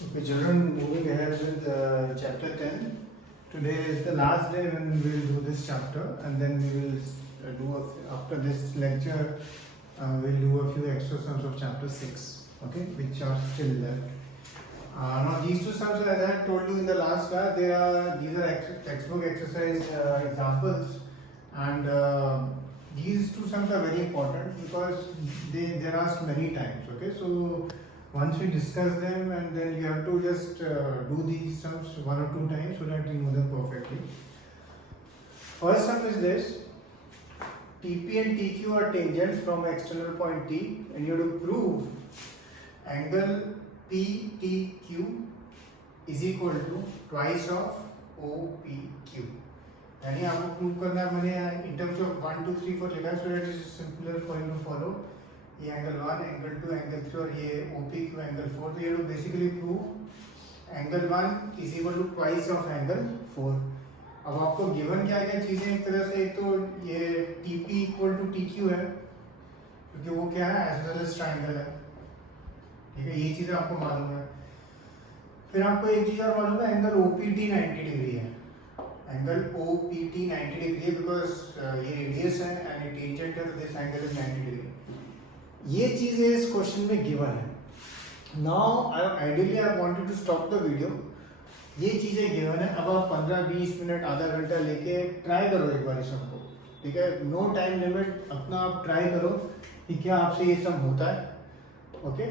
Okay, children, moving ahead with chapter 10. Today is the last day when we will do this chapter, and then we will after this lecture, we'll do a few extra sums of chapter 6, okay, which are still left. Now, these two sums, as I had told you in the last class, these are textbook exercise examples, and these two sums are very important because they're asked many times, okay. So once we discuss them, and then you have to just do these sums one or two times so that you know them perfectly. First sum is this: TP and TQ are tangents from external point T, and you have to prove angle PTQ is equal to twice of OPQ. यानी आपको prove करना है, मैंने in terms of 1 2 3 4 लिखा है so that is simpler for you to follow. ये angle 1, angle 2, angle 3 और ये OPQ एंगल 4. तो ये लोग basically prove angle 1 is equal to twice of angle 4. अब आपको गिवन क्या क्या चीजें एक तरह से, एक तो ये TP इक्वल टू TQ है क्योंकि वो क्या है, आइसोसेलेस ट्रायंगल है, ठीक है, ये चीजें आपको मालूम है. फिर आपको एक चीज और मालूम है, एंगल OPT 90 डिग्री है. एंगल OPT 90 डिग्री है बिकॉज ये रेडियस है एंड ये टेंजेंट है, तो दिस एंगल इज 90 डिग्री. ये चीजें इस क्वेश्चन में गिवन है. Now ideally I wanted to stop the video. ये चीजें गिवन है. अब आप 15-20 मिनट आधा घंटा लेके ट्राई करो एक बार सबको, ठीक है. नो टाइम लिमिट, अपना आप ट्राई करो कि क्या आपसे ये सब होता है. ओके,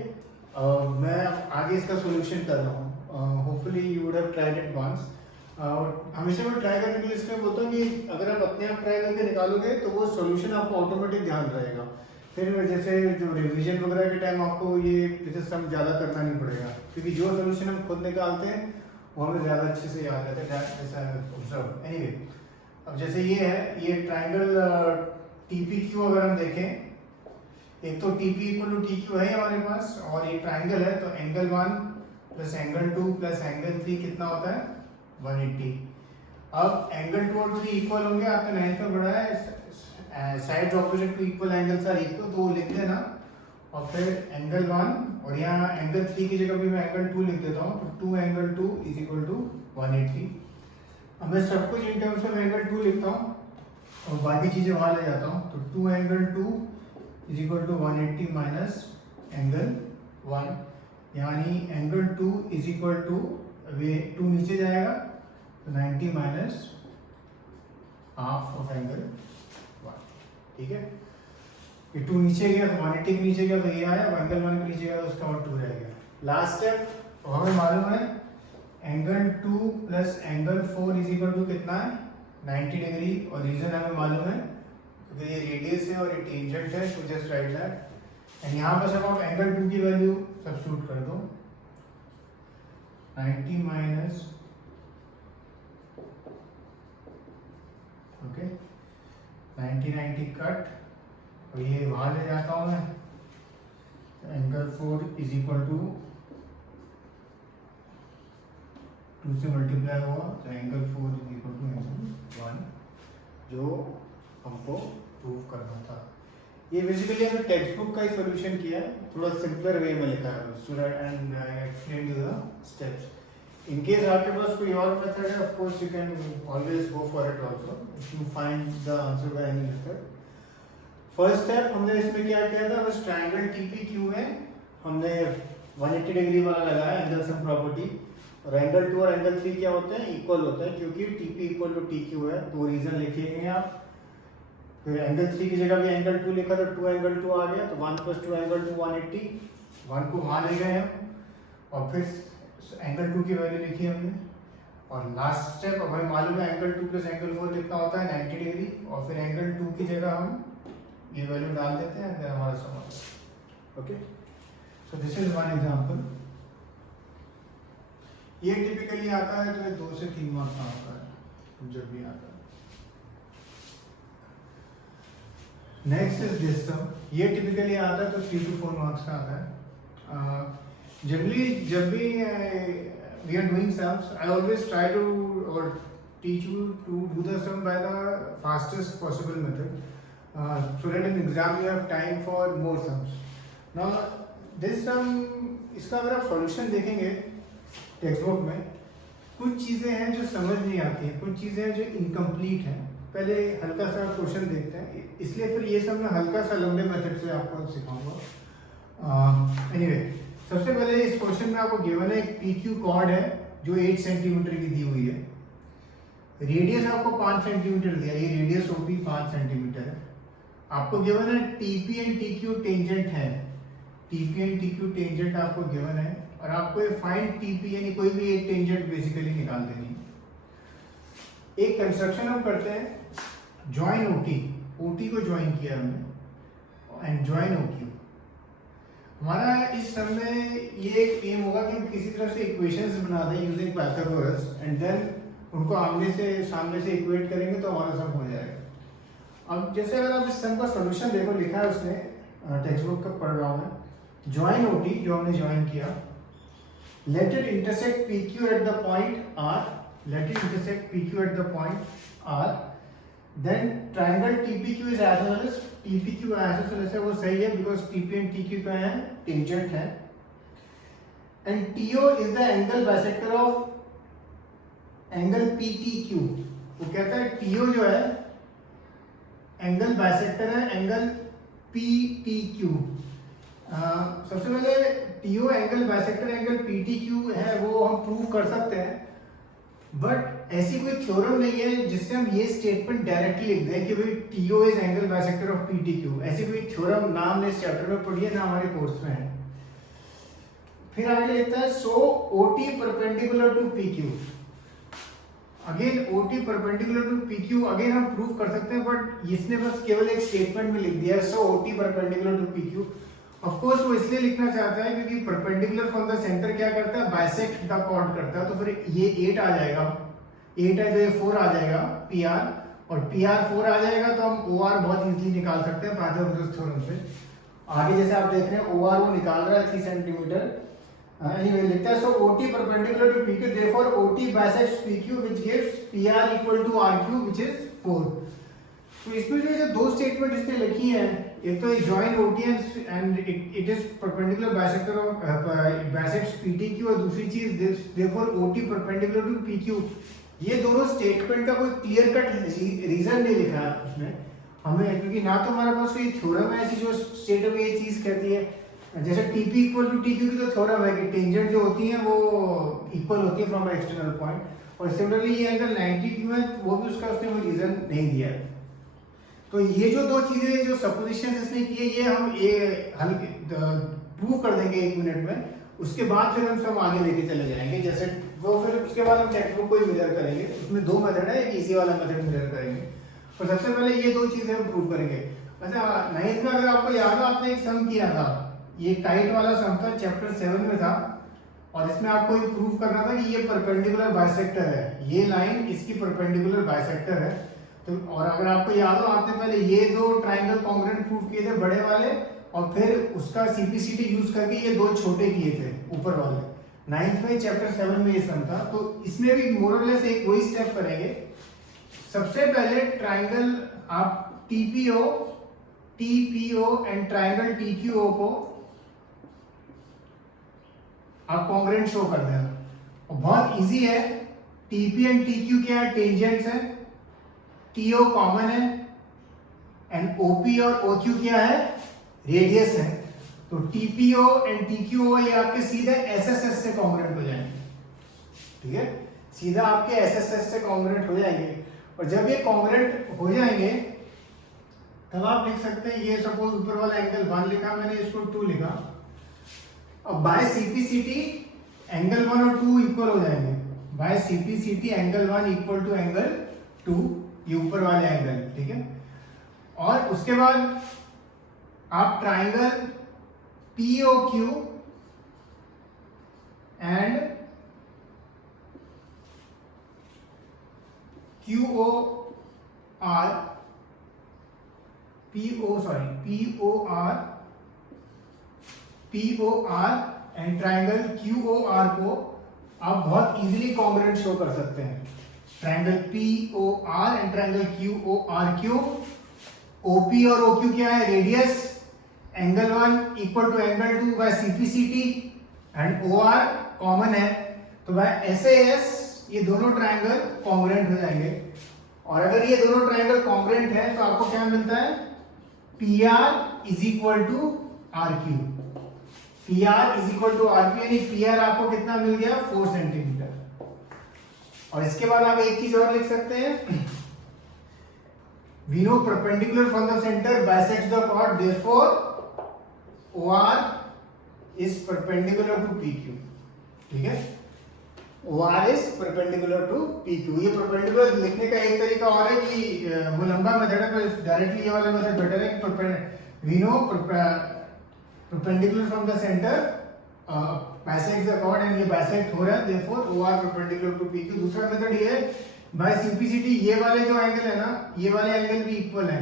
मैं आगे इसका सोल्यूशन कर रहा हूँ. Hopefully you would have tried it once. हमेशा मैं ट्राई करने के लिए इसमें बोलता हूँ कि अगर आप अपने आप ट्राई करके निकालोगे तो वो सोल्यूशन आपको ऑटोमेटिक ध्यान रहेगा. फिर जैसे जो रिवीजन वगैरह के टाइम आपको ये जैसे सम ज़्यादा करना नहीं पड़ेगा, क्योंकि जो सोल्यूशन हम खुद निकालते हैं वो हमें ज़्यादा अच्छे से याद रहता है. जैसा एनीवे, अब जैसे ये है, ये ट्राइंगल TPQ अगर हम देखें, एक तो TP इक्वल टू TQ है हमारे पास और ये ट्राइंगल है, तो angle 1 plus angle 2 plus angle 3 कितना होता है, 180. अब एंगल 2 और 3 इक्वल होंगे, आपने 9th में पढ़ा है sides opposite to equal angles are equal, तो वो लिख देना. और फिर एंगल 1 और यहाँ एंगल 3 की जगह भी मैं एंगल 2 लिख देता हूँ, तो 2 एंगल 2 इज इक्वल टू 180. अब मैं सब कुछ इन टर्म्स ऑफ एंगल 2 लिखता हूँ और बाकी चीजें वहां ले जाता हूँ. तो 2 angle 2 is equal to 180 minus angle 1, यानी एंगल 2 इज इक्वल टू, वे 2 नीचे जाएगा तो 90 माइनस हाफ ऑफ एंगल 1, ठीक है. ये 2 नीचे गया तो 180 के नीचे गया तो ये आया, एंगल 1 के नीचे गया तो उसका और 2 रह गया. लास्ट स्टेप, हमें मालूम है angle 2 plus angle 4 is equal to कितना है, 90 डिग्री. और रीजन हमें मालूम है क्योंकि ये रेडियस है और ये टेंजेंट है, तो जस्ट राइट दैट. एंड यहाँ पर सब आप एंगल 2 की वैल्यू सब्स्टिट्यूट कर दो, 90 माइनस, ओके, 90 कट, और ये वहां ले जाता हूं मैं, एंगल 4 इज इक्वल टू 2 से मल्टीप्लाई हुआ, तो angle 4 is equal to angle 1, जो हमको प्रूव करना था. ये बेसिकली हमने टेक्स्ट बुक का ही सोल्यूशन किया है, थोड़ा सिंपलर वे में लिखा है so that and I explain you the steps. In case आपके पास कोई और मेथड है, of course you can always go for it also if you find the answer by any method. First step हमने इसमें क्या किया था, बस ट्रायंगल TPQ में हमने 180 डिग्री वाला लगाया एंगल सम प्रॉपर्टी. और एंगल 2 और एंगल 3 क्या होते हैं, इक्वल होते हैं, क्योंकि TP इक्वल टू TQ है, तो रीजन लिखेंगे आप. फिर एंगल 3 की जगह भी एंगल 2 लिखा तो 2 एंगल 2 आ गया, तो 1 प्लस 2 एंगल 2 180, 1 को वहां ले गए हम, और फिर एंगल 2 की वैल्यू लिखी हमने. और लास्ट स्टेप, अब हमें मालूम है एंगल 2 प्लस एंगल 4 कितना होता है, 90 डिग्री. और फिर एंगल 2 की जगह हम ये वैल्यू डाल देते हैं, एंड हमारा sum. Okay, so this is one example. ये टिपिकली आता है तो 2 से 3 मार्क्स का आता है जब भी आता है. नेक्स्ट इज दिस सम. ये टिपिकली आता है तो 3 to 4 मार्क्स का आता है. जनरली जब भी we are doing sums, I always try to और teach you to do the sum by the fastest possible method, so that in exam you have time for more sums. Now this sum, इसका अगर आप solution देखेंगे text book में कुछ चीज़ें हैं जो समझ नहीं आती हैं, कुछ चीज़ें हैं जो इनकम्प्लीट हैं। पहले हल्का सा क्वेश्चन देखते हैं, इसलिए फिर ये सब मैं हल्का सा लंबे मेथड से आपको सिखाऊंगा। एनीवे, सबसे पहले इस क्वेश्चन में आपको गिवन है एक PQ कॉर्ड है जो 8 सेंटीमीटर की दी हुई है। रेडियस आपको 5 सेंटीमीटर दिया, ये रेडियस OP 5 सेंटीमीटर है। आपको गिवन है TP एंड TQ टेंजेंट है, TP एंड TQ टेंजेंट आपको गिवन है, और आपको ये फाइंड TP यानी कोई भी एक टेंजेंट बेसिकली निकाल देनी। एक कंस्ट्रक्शन हम करते हैं, ज्वाइन OT को ज्वाइन किया हमने एंड ज्वाइन OQ। हमारा इस सम में ये एक एम होगा कि हम किसी तरह से इक्वेशंस बना दें यूजिंग पाइथागोरस एंड देन उनको आमने से सामने से इक्वेट करेंगे तो हमारा सम हो जाएगा। अब जैसे अगर आप इस सम का सॉल्यूशन देखो, लिखा है उसने, टेक्स्ट बुक का पढ़ रहा हूँ मैं, ज्वाइन OT जो हमने ज्वाइन किया, let it intersect PQ at the point R, let it intersect PQ at the point R, then triangle TPQ is isosceles, TPQ isosceles है वो सही है because TP and TQ का है टेंजेंट है, and TO is the angle bisector of angle PTQ। वो कहता है TO जो है एंगल बाइसेक्टर है एंगल PTQ। सबसे पहले TO angle bisector angle PTQ है वो हम प्रूव कर सकते हैं, बट ऐसी कोई थ्योरम नहीं है जिससे हम ये स्टेटमेंट डायरेक्टली लिख दें कि भाई TO is angle bisector of PTQ। ऐसी कोई थ्योरम ना हमने इस चैप्टर में पढ़ी है ना हमारे कोर्स में है। फिर आगे लिखता है so OT perpendicular to PQ। Again OT perpendicular to PQ again हम प्रूव कर सकते हैं, बट इसने बस केवल एक स्टेटमेंट में लिख दिया है so OT perpendicular to PQ। Of course वो इसलिए लिखना चाहता है क्योंकि परपेंडिकुलर फ्रॉम द सेंटर क्या करता है, बाइसेक्ट द कॉर्ड करता है। तो फिर ये 8 आ जाएगा, 8 है तो ये 4 आ जाएगा PR, और PR 4 आ जाएगा तो हम OR बहुत इजीली निकाल सकते हैं पाइथागोरस थ्योरम से। आगे जैसे आप देख रहे हैं OR वो निकाल रहा है 3 सेंटीमीटर। एनीवे लिखता है so OT perpendicular to PQ, therefore OT bisects PQ which gives PR equal to RQ which is 4। तो इसमें जो दो स्टेटमेंट इसने लिखी है, एक तो join OT and it is perpendicular bisector of bisects PTQ, और दूसरी चीज therefore OT perpendicular to PQ। ये दोनों स्टेटमेंट का कोई क्लियर कट रीजन नहीं लिखा है उसमें हमें, क्योंकि ना तो हमारे पास कोई थ्योरम है ऐसी जो स्टेटमेंट ये चीज कहती है। जैसे TP इक्वल टू TQ की तो थ्योरम है कि टेंजेंट जो होती है वो इक्वल होती है फ्रॉम एक्सटर्नल पॉइंट, और सिमिलरली ये एंगल 90 क्यों है वो भी उसका उसने कोई रीजन नहीं दिया है। तो ये जो दो चीजें जो सपोजिशन इसने की है ये हम हल प्रूव कर देंगे 1 मिनट में, उसके बाद फिर हम सब आगे लेके चले जाएंगे। जैसे वो फिर उसके बाद हम टेक्स्ट बुक को ही मिरर करेंगे, उसमें 2 मेथड है, एक इजी वाला मेथड मिरर करेंगे, और सबसे पहले ये 2 चीजें हम प्रूव करेंगे। अच्छा 9th में अगर आपको याद हो आपने एक सम किया था, ये काइट वाला सम था, चैप्टर 7 में था, और इसमें आपको ये प्रूव करना था कि ये परपेंडिकुलर बाइसेक्टर है, ये लाइन इसकी परपेंडिकुलर बाइसेक्टर है। तो और अगर आपको याद हो आपने पहले ये 2 ट्राइंगल कॉन्ग्रुएंट प्रूव किए थे बड़े वाले, और फिर उसका CPCT यूज करके ये 2 छोटे किए थे ऊपर वाले। 9th में चैप्टर 7 में ये सम था, तो इसमें भी मोरलेस एक वही स्टेप करेंगे। सबसे पहले ट्राइंगल आप TPO एंड ट्राइंगल TQO को आप कॉन्ग्रुएंट शो कर देना, और बहुत इजी है। TP एंड TQ क्या है, टेंजेंट्स है, TO कॉमन है, एंड OP और OQ क्या है, रेडियस है। तो TPO एंड TQO ये आपके सीधे SSS से कॉन्ग्रुएंट हो जाएंगे, ठीक है, सीधा आपके SSS से कॉन्ग्रुएंट हो जाएंगे। और जब ये कॉन्ग्रुएंट हो जाएंगे तब आप लिख सकते हैं, ये सपोज ऊपर वाला एंगल 1 लिखा मैंने, इसको 2 लिखा, अब बाय CPCT एंगल 1 और 2 इक्वल हो जाएंगे। By CPCT angle 1 equal to angle 2, ये ऊपर वाले एंगल, ठीक है। और उसके बाद आप triangle POQ and POR and triangle QOR को आप बहुत इजीली कॉन्ग्रुएंट शो कर सकते हैं। Triangle POR and triangle QOR OP और OQ क्या है, radius, angle 1 equal to angle 2 by CPCT, and OR common है। तो भाई SAS ये दोनों ट्रायंगल कॉन्ग्रुएंट हो जाएंगे, और अगर ये दोनों ट्रायंगल कॉन्ग्रुएंट है तो आपको क्या मिलता है, PR is equal to RQ। PR is equal to RQ यानी PR आपको कितना मिल गया, 4 सेंटीमीटर। और इसके बाद आप एक चीज और लिख सकते हैं, we know perpendicular from the center bisects the chord, therefore OR is perpendicular to PQ। ठीक है, OR is perpendicular to PQ। ये perpendicular लिखने का एक तरीका और है कि वो लंबा मेथड है, तो डायरेक्टली ये वाला मेथड बेटर है कि we know perpendicular from the center bisects the chord, and ये bisect हो रहा है, therefore OR perpendicular to PQ। दूसरा मेथड ये है, बाय सिंप्लिसिटी ये वाले जो एंगल है ना, ये वाले एंगल भी इक्वल है,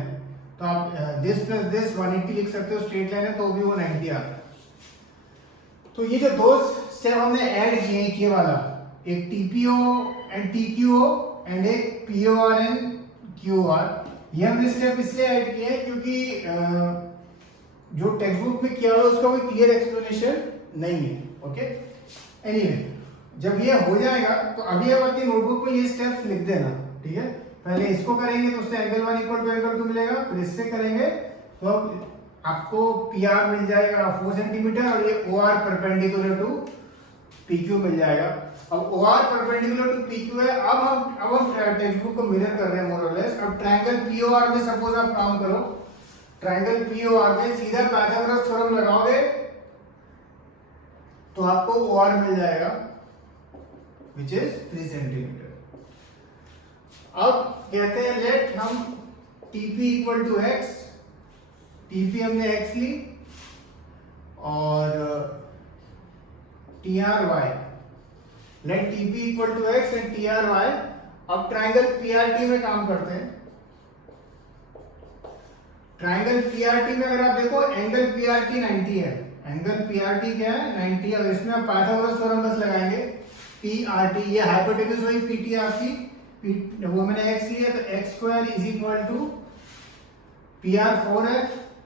तो आप दिस प्लस दिस 180 लिख सकते हो, स्ट्रेट लाइन है तो भी वो 90 आता है। तो ये जो दो स्टेप हमने ऐड किए हैं, ये वाला एक TPO एंड TQO एंड एक POR एंड QOR, ये हमने स्टेप इसलिए ऐड किए हैं क्योंकि जो टेक्स्ट बुक में किया हुआ है उसका कोई क्लियर एक्सप्लेनेशन नहीं है। ओके, एनीवे जब ये हो जाएगा तो अभी आप अपनी नोटबुक में ये स्टेप्स लिख देना। ठीक है, पहले इसको करेंगे तो उससे एंगल 1 इक्वल टू एंगल 2 मिलेगा, फिर इससे करेंगे तो आपको PR मिल जाएगा 4 सेंटीमीटर, और ये OR परपेंडिकुलर टू PQ मिल जाएगा। अब OR परपेंडिकुलर टू PQ है, अब हम टेक्स्ट बुक को मिरर कर रहे हैं मोर और लेस। अब ट्रायंगल POR में सपोज आप काम करो, ट्रायंगल POR में सीधा पाइथागोरस थ्योरम लगाओगे तो आपको OR मिल जाएगा which is 3 सेंटीमीटर। अब कहते हैं लेट हम TP equal to x, TP हमने x ली, और TRY, let TP equal to x and TRY। अब ट्रायंगल PRT में काम करते हैं। ट्रायंगल PRT में अगर आप देखो एंगल PRT 90 है, एंगल PRT क्या है, 90 है, और इसमें आप पाइथागोरस थ्योरम बस लगाएंगे, PRT ये हाइपोटेन्यूज हुई PT आपकी, वो मैंने x लिया तो x square is equal to PR 4 है,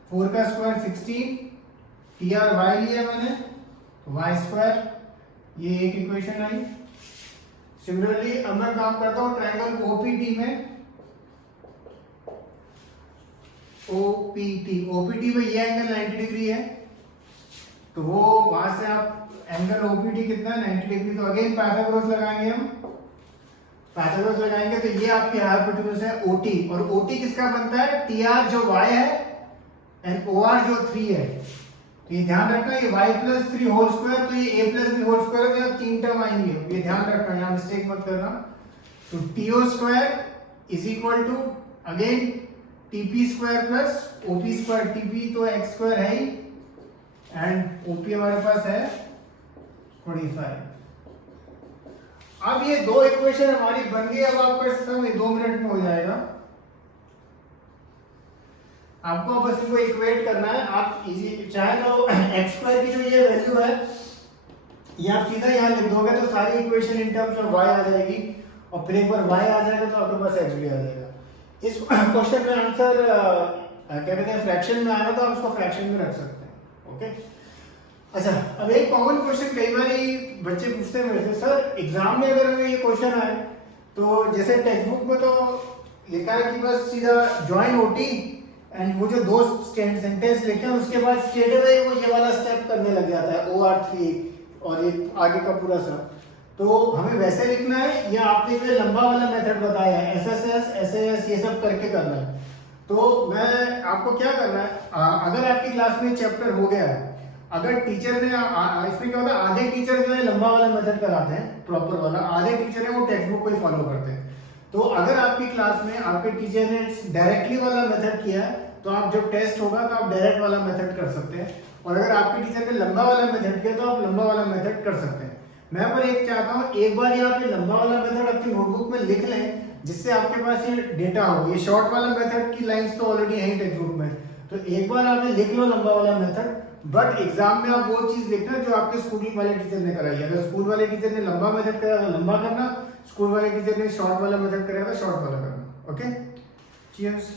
4 का स्क्वायर 16, TRY लिया मैंने तो y स्क्वायर, ये एक इक्वेशन आई। सिमिलरली अब मैं काम करता हूं ट्रायंगल OPT में, OPT में ये एंगल 90 डिग्री है, तो वो वहां से आप एंगल OPT कितना है, 90 डिग्री, तो अगेन पाइथागोरस लगाएंगे हम, पाइथागोरस लगाएंगे तो ये आपकी हाइपोटेन्यूज है OT, और OT किसका बनता है, TR जो y है एंड OR जो 3 है। तो ये ध्यान रखना, ये y प्लस 3 होल स्क्वायर, तो ये a plus b whole square, तो यहाँ 3 टर्म आएंगे, ये ध्यान रखना, यहाँ मिस्टेक मत करना। तो TO square is equal to again TP square plus OP square, TP तो x स्क्वायर है ही, एंड OP हमारे पास है 45। अब ये दो इक्वेशन हमारी बन गई। अब आपका सिस्टम 2 मिनट में हो जाएगा, आपको बस इनको इक्वेट करना है। आप इजी चाहे तो x स्क्वायर की जो ये वैल्यू है ये आप सीधा यहाँ लिख दोगे तो सारी equation in terms of y आ जाएगी, और फिर एक बार y आ जाएगा तो आपके पास x भी आ जाएगा। इस क्वेश्चन में आंसर क्या कहते हैं फ्रैक्शन में आएगा, तो आप उसको फ्रैक्शन में रख सकते हैं। ओके, अच्छा, अब एक कॉमन क्वेश्चन कई बार बच्चे पूछते हैं मेरे से, सर एग्जाम में अगर ये क्वेश्चन आए तो जैसे टेक्स्ट बुक में तो लिखा है कि बस सीधा ज्वाइन OT एंड वो जो दो सेंटेंस लिखे हैं उसके बाद स्ट्रेट अवे वो ये वाला स्टेप करने लग जाता है OR3 और ये आगे का पूरा सब। तो हमें वैसे लिखना है या आपने जो लंबा वाला मेथड बताया है SSS SAS ये सब करके करना है। तो मैं आपको क्या करना है, अगर आपकी क्लास में चैप्टर हो गया है, अगर टीचर ने इसमें क्या होता है, आधे टीचर जो है लंबा वाला मेथड कराते हैं प्रॉपर वाला, आधे टीचर है वो टेक्स्ट बुक को ही फॉलो करते हैं। तो अगर आपकी क्लास में आपके टीचर ने डायरेक्टली वाला मेथड किया है तो आप जब टेस्ट होगा तो आप डायरेक्ट वाला मेथड कर सकते हैं, और अगर आपके टीचर ने लंबा वाला मेथड किया तो आप लंबा वाला मेथड कर सकते हैं। मैं पर एक चाहता हूँ एक बार ये आप लंबा वाला मेथड अपनी नोटबुक में लिख लें, जिससे आपके पास ये डेटा हो। ये शॉर्ट वाला मेथड की लाइंस तो ऑलरेडी है टेक्स्ट बुक में, तो एक बार आप लिख लो लंबा वाला मेथड, बट एग्जाम में आप वो चीज लिखना जो आपके स्कूल वाले टीचर ने कराई। अगर स्कूल वाले टीचर ने लंबा मेथड कराया तो लंबा करना, स्कूल वाले टीचर ने शॉर्ट वाला मेथड कराया तो शॉर्ट वाला करना। Okay, cheers.